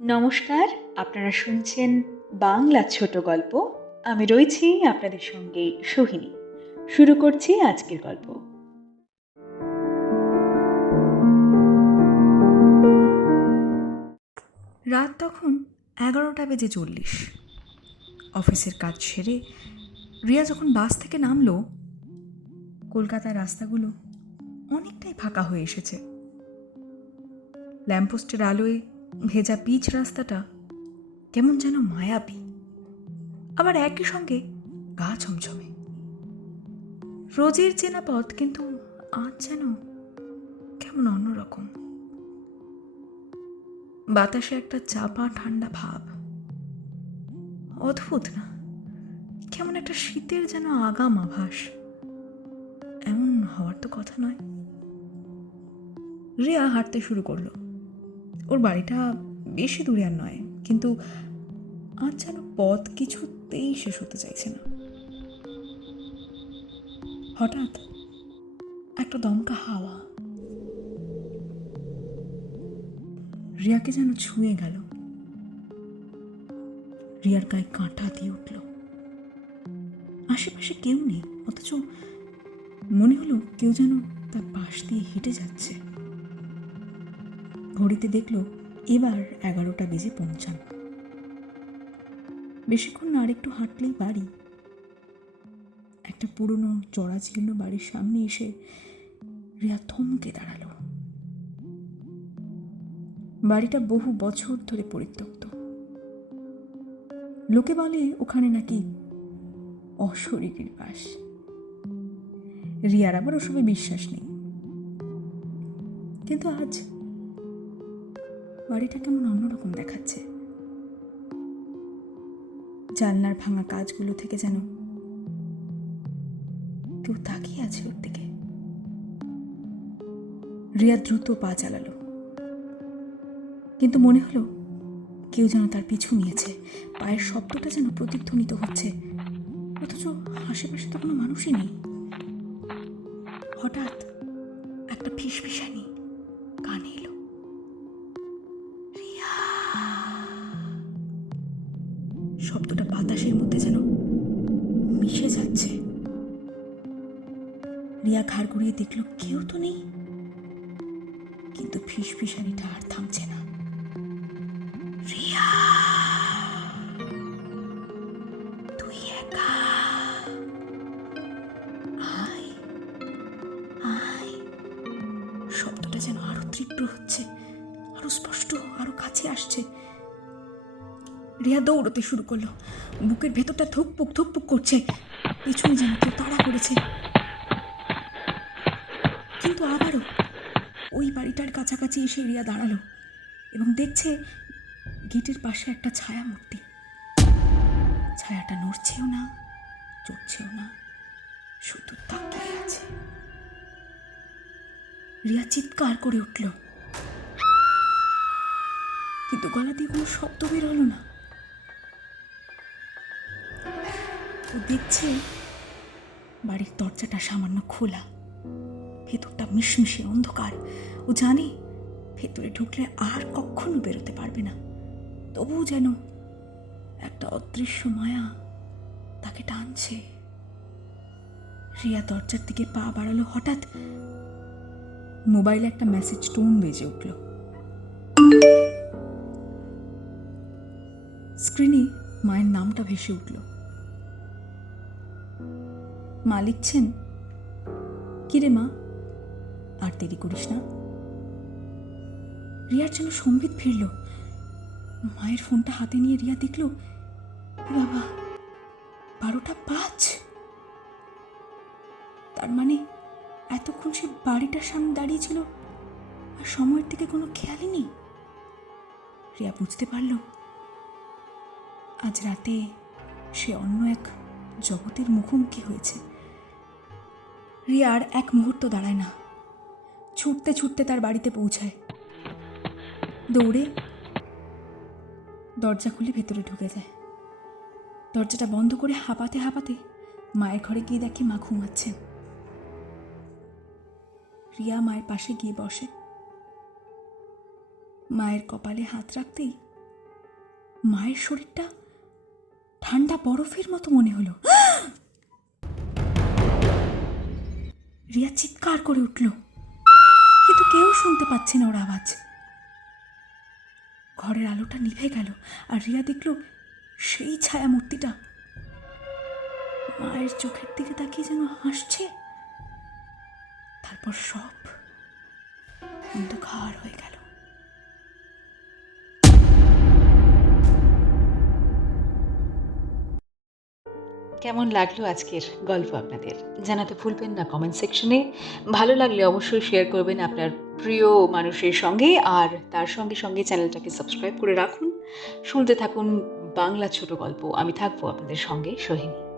নমস্কার, আপনারা শুনছেন বাংলা ছোট গল্প। আমি রয়েছি আপনাদের সঙ্গে সোহিনী। শুরু করছি আজকের গল্প। রাত তখন 11:40। অফিসের কাজ সেরে রিয়া যখন বাস থেকে নামলো, কলকাতার রাস্তাগুলো অনেকটাই ফাঁকা হয়ে এসেছে। ল্যাম্পপোস্টের আলোয় ভেজা পিচ রাস্তাটা কেমন যেন মায়াবী, আবার একই সঙ্গে গা ছমছমে। রোজের চেনা পথ, কিন্তু আজ যেন কেমন অন্যরকম। বাতাসে একটা চাপা ঠান্ডা ভাব। অদ্ভুত না? কেমন একটা শীতের যেন আগাম আভাস। এমন হওয়ার তো কথা নয়। রিয়া হাঁটতে শুরু করলো। ওর বাড়িটা বেশি দূরে আর নয়, কিন্তু আজ যেন পথ কিছুতেই শেষ হতে চাইছে না। হঠাৎ একটা দমকা হাওয়া রিয়াকে যেন ছুঁয়ে গেল। রিয়ার গায়ে কাঁটা দিয়ে উঠল। আশেপাশে কেউ নেই, অথচ মনে হলো কেউ যেন তার পাশ দিয়ে হেঁটে যাচ্ছে। ঘড়িতে দেখলো এবার 11:55। বেশিক্ষণ না, আরেকটু হাঁটলেই বাড়ি। একটা পুরনো জরাজীর্ণ বাড়ির সামনে এসে রিয়া থমকে দাঁড়ালো। বাড়িটা বহু বছর ধরে পরিত্যক্ত। লোকে বলে ওখানে নাকি অশরীরীর বাস। রিয়ার আবার ওসবে বিশ্বাস নেই, কিন্তু আজ বাড়িটা কেমন অন্যরকম দেখাচ্ছে। জানলার ভাঙা কাজগুলো থেকে যেন কেউ তাকিয়ে আছে ওর দিকে। রিয়া দ্রুত পা চালালো, কিন্তু মনে হলো কেউ যেন তার পিছু নিয়েছে। পায়ের শব্দটা যেন প্রতিধ্বনিত হচ্ছে, অথচ আশেপাশে তো কোনো মানুষই নেই। হঠাৎ একটা ফিসফিসানি কানে এলো। রিয়া! শব্দটা বাতাসের মধ্যে যেন মিশে যাচ্ছে। রিয়া ঘাড় ঘুরিয়ে দেখলো কেউ তো নেই, কিন্তু ফিসফিসানিটা আর থামছে না। রিয়া, তুই একা? আয় আয়। শব্দটা যেন আরো তীব্র হচ্ছে, আরো স্পষ্ট, আরো কাছে আসছে। রিয়া দৌড়তে শুরু করলো। বুকের ভেতরটা ধুকপুক ধুকপুক করছে। পেছনে যেন কেউ তাড়া করেছে। কিন্তু আবারও ওই বাড়িটার কাছাকাছি এসে রিয়া দাঁড়ালো এবং দেখছে গেটের পাশে একটা ছায়া মূর্তি। ছায়াটা নড়ছেও না, চড়ছেও না, শুধু তাকিয়ে আছে। রিয়া চিৎকার করে উঠল, কিন্তু গলা দিয়ে কোনো শব্দ বের হলো না। ও দেখছে বাড়ির দরজাটা সামান্য খোলা, ভেতরটা মিশমিশে অন্ধকার। ও জানে ভেতরে ঢুকলে আর কখনো বেরোতে পারবে না, তবুও যেন একটা অদৃশ্য মায়া তাকে টানছে। রিয়া দরজার দিকে পা বাড়ালো। হঠাৎ মোবাইলে একটা মেসেজ টোন বেজে উঠল। স্ক্রিনে মায়ের নামটা ভেসে উঠল। মা লিখছেন, কিরে মা, আর দেরি করিস না। রিয়ার যেন সম্বিত ফিরল। মায়ের ফোনটা হাতে নিয়ে রিয়া দেখল, বাবা, 12:05। তার মানে এতক্ষণ সে বাড়িটার সামনে দাঁড়িয়েছিল আর সময়ের দিকে কোনো খেয়ালই নেই। রিয়া বুঝতে পারল আজ রাতে সে অন্য এক জগতের মুখোমুখি হয়েছে। রিয়া আর এক মুহূর্ত দাঁড়ায় না, ছুটতে ছুটতে তার বাড়িতে পৌঁছায়। দৌড়ে দরজা খুলে ভেতরে ঢুকে যায়। দরজাটা বন্ধ করে হাঁপাতে হাঁপাতে মায়ের ঘরে গিয়ে দেখে মা ঘুমাচ্ছেন। রিয়া মায়ের পাশে গিয়ে বসে। মায়ের কপালে হাত রাখতেই মায়ের শরীরটা ঠান্ডা বরফের মতো মনে হলো। রিয়া চিৎকার করে উঠল, কিন্তু কেউ শুনতে পাচ্ছে না ওর আওয়াজ। ঘরের আলোটা নিভে গেল আর রিয়া দেখল সেই ছায়া মূর্তিটা মায়ের চোখের দিকে তাকিয়ে যেন হাসছে। তারপর সব অন্ধকার হয়ে গেল। কেমন লাগলো আজকের গল্প আপনাদের জানাতে ভুলবেন না কমেন্ট সেকশনে। ভালো লাগলে অবশ্যই শেয়ার করবেন আপনার প্রিয় মানুষের সঙ্গে, আর তার সঙ্গে সঙ্গে চ্যানেলটাকে সাবস্ক্রাইব করে রাখুন। শুনতে থাকুন বাংলা ছোট গল্প। আমি থাকবো আপনাদের সঙ্গে, সোহিনী।